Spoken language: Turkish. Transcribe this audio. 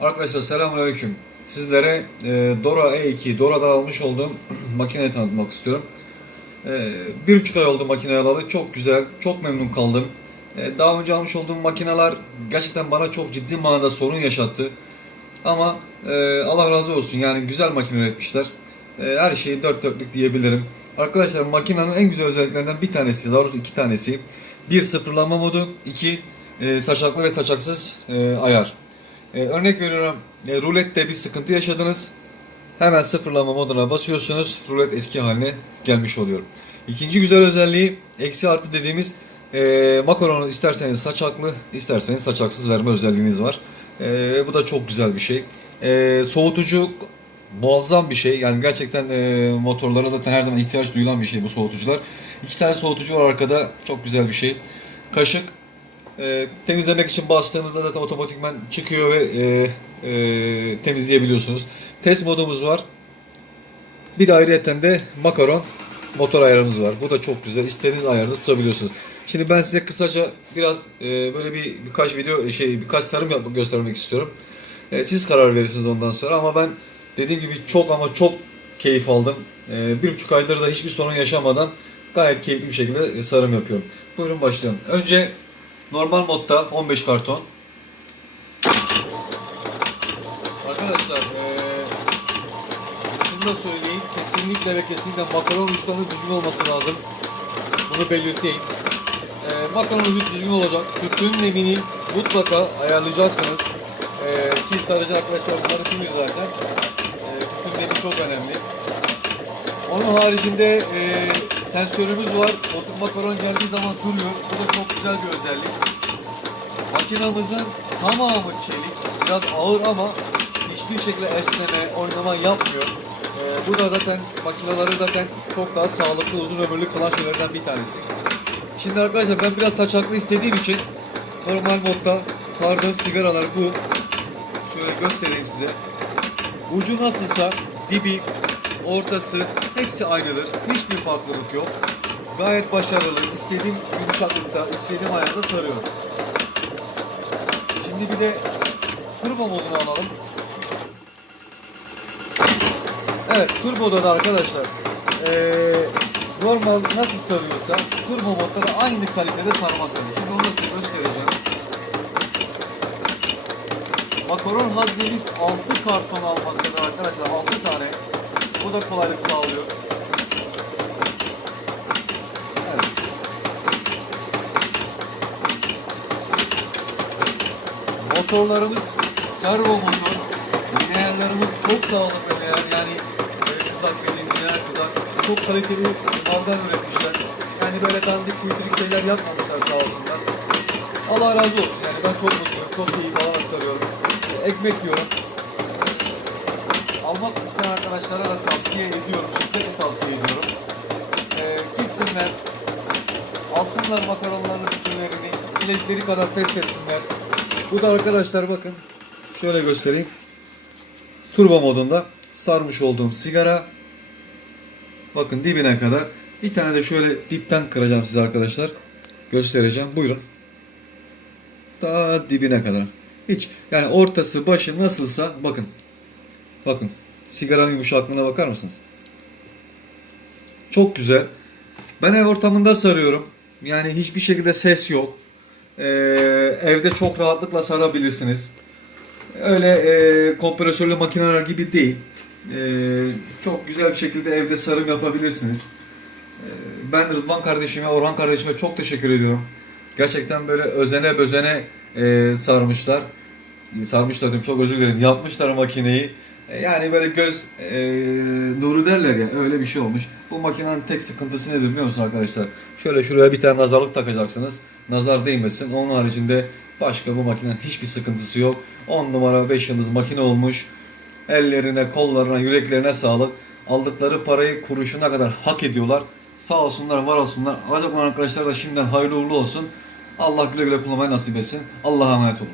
Arkadaşlar selamünaleyküm. Sizlere e, Dora E2, Dora'dan almış olduğum makineyi tanıtmak istiyorum. E, bir buçuk ay oldu makineyi alalı. Çok güzel, çok memnun kaldım. E, daha önce almış olduğum makineler gerçekten bana çok ciddi manada sorun yaşattı. Ama e, Allah razı olsun yani güzel makine üretmişler. E, her şeyi dört dörtlük diyebilirim. Arkadaşlar makinenin en güzel özelliklerinden bir tanesi, daha doğrusu iki tanesi. Bir sıfırlama modu, iki e, saçaklı ve saçaksız e, ayar. E, örnek veriyorum, e, rulette bir sıkıntı yaşadınız. Hemen sıfırlama moduna basıyorsunuz. Rulet eski haline gelmiş oluyor. İkinci güzel özelliği eksi artı dediğimiz e, makaronu isterseniz saçaklı, isterseniz saçaksız verme özelliğiniz var. E, bu da çok güzel bir şey. E, soğutucu muazzam bir şey. Yani gerçekten e, motorlara zaten her zaman ihtiyaç duyulan bir şey bu soğutucular. İki tane soğutucu var arkada. Çok güzel bir şey. Kaşık e, temizlemek için bastığınızda zaten otomatikman çıkıyor ve e, e, temizleyebiliyorsunuz. Test modumuz var. Bir de ayrıyeten de makaron motor ayarımız var. Bu da çok güzel. İstediğiniz ayarda tutabiliyorsunuz. Şimdi ben size kısaca biraz e, böyle bir birkaç video şey birkaç tarım yap göstermek istiyorum. E, siz karar verirsiniz ondan sonra ama ben dediğim gibi çok ama çok keyif aldım. E, bir buçuk aydır da hiçbir sorun yaşamadan gayet keyifli bir şekilde e, sarım yapıyorum. Buyurun başlayalım. Önce normal modda 15 karton. Arkadaşlar eee şunu da söyleyeyim. Kesinlikle ve kesinlikle makaron uçlarının düzgün olması lazım. Bunu belirteyim. Eee makaron ucu düzgün olacak. Tütün nemini mutlaka ayarlayacaksınız. Eee ki sarıcı arkadaşlar bunları bilmiyor zaten. Eee tütün nemi çok önemli. Onun haricinde eee sensörümüz var. Bozuk makaron geldiği zaman duruyor. Bu da çok güzel bir özellik. Makinamızın tamamı çelik. Biraz ağır ama hiçbir şekilde esneme, oynama yapmıyor. Ee, bu da zaten makineleri zaten çok daha sağlıklı, uzun ömürlü kılan bir tanesi. Şimdi arkadaşlar ben biraz saçaklı istediğim için normal modda sardığım sigaralar bu. Şöyle göstereyim size. Ucu nasılsa dibi, ortası hepsi aynıdır. Hiçbir farklılık yok. Gayet başarılı. İstediğim yumuşaklıkta, istediğim ayarda sarıyorum. Şimdi bir de turbo modunu alalım. Evet, turboda da arkadaşlar eee, normal nasıl sarıyorsa turbo modda da aynı kalitede sarmak lazım. Şimdi onu size göstereceğim. Makaron haznemiz 6 karton almaktadır arkadaşlar. 6 tane. Da kolaylık sağlıyor. Motorlarımız servo motor. Lineerlerimiz çok sağlıklı lineer. Yani böyle kızak dediğim lineer kızak. Çok kaliteli maldan üretmişler. Yani böyle dandik kuyturik şeyler yapmamışlar sağ olsunlar. Allah razı olsun. Yani ben çok mutluyum. Çok iyi falan sarıyorum. Ekmek yiyorum. Almak isteyen arkadaşlara da tavsiye ediyorum. Şiddetle tavsiye ediyorum. Ee, gitsinler. Alsınlar makaronların bütünlerini. Dilekleri kadar test etsinler. Bu da arkadaşlar bakın. Şöyle göstereyim. Turbo modunda sarmış olduğum sigara. Bakın dibine kadar. Bir tane de şöyle dipten kıracağım size arkadaşlar. Göstereceğim. Buyurun. Daha dibine kadar. Hiç. Yani ortası, başı nasılsa bakın. Bakın. Sigaranın yumuşaklığına bakar mısınız? Çok güzel. Ben ev ortamında sarıyorum. Yani hiçbir şekilde ses yok. Ee, evde çok rahatlıkla sarabilirsiniz. Öyle e, kompresörlü makineler gibi değil. Ee, çok güzel bir şekilde evde sarım yapabilirsiniz. Ee, ben Rıdvan kardeşime, Orhan kardeşime çok teşekkür ediyorum. Gerçekten böyle özene bözene e, sarmışlar. Sarmışlar diyorum çok özür dilerim. Yapmışlar makineyi. E, Yani böyle göz e, nuru derler ya öyle bir şey olmuş. Bu makinenin tek sıkıntısı nedir biliyor musun arkadaşlar? Şöyle şuraya bir tane nazarlık takacaksınız. Nazar değmesin. Onun haricinde başka bu makinenin hiçbir sıkıntısı yok. 10 numara 5 yıldız makine olmuş. Ellerine, kollarına, yüreklerine sağlık. Aldıkları parayı kuruşuna kadar hak ediyorlar. Sağ olsunlar, var olsunlar. Alacak olan arkadaşlar da şimdiden hayırlı uğurlu olsun. Allah güle güle kullanmayı nasip etsin. Allah'a emanet olun.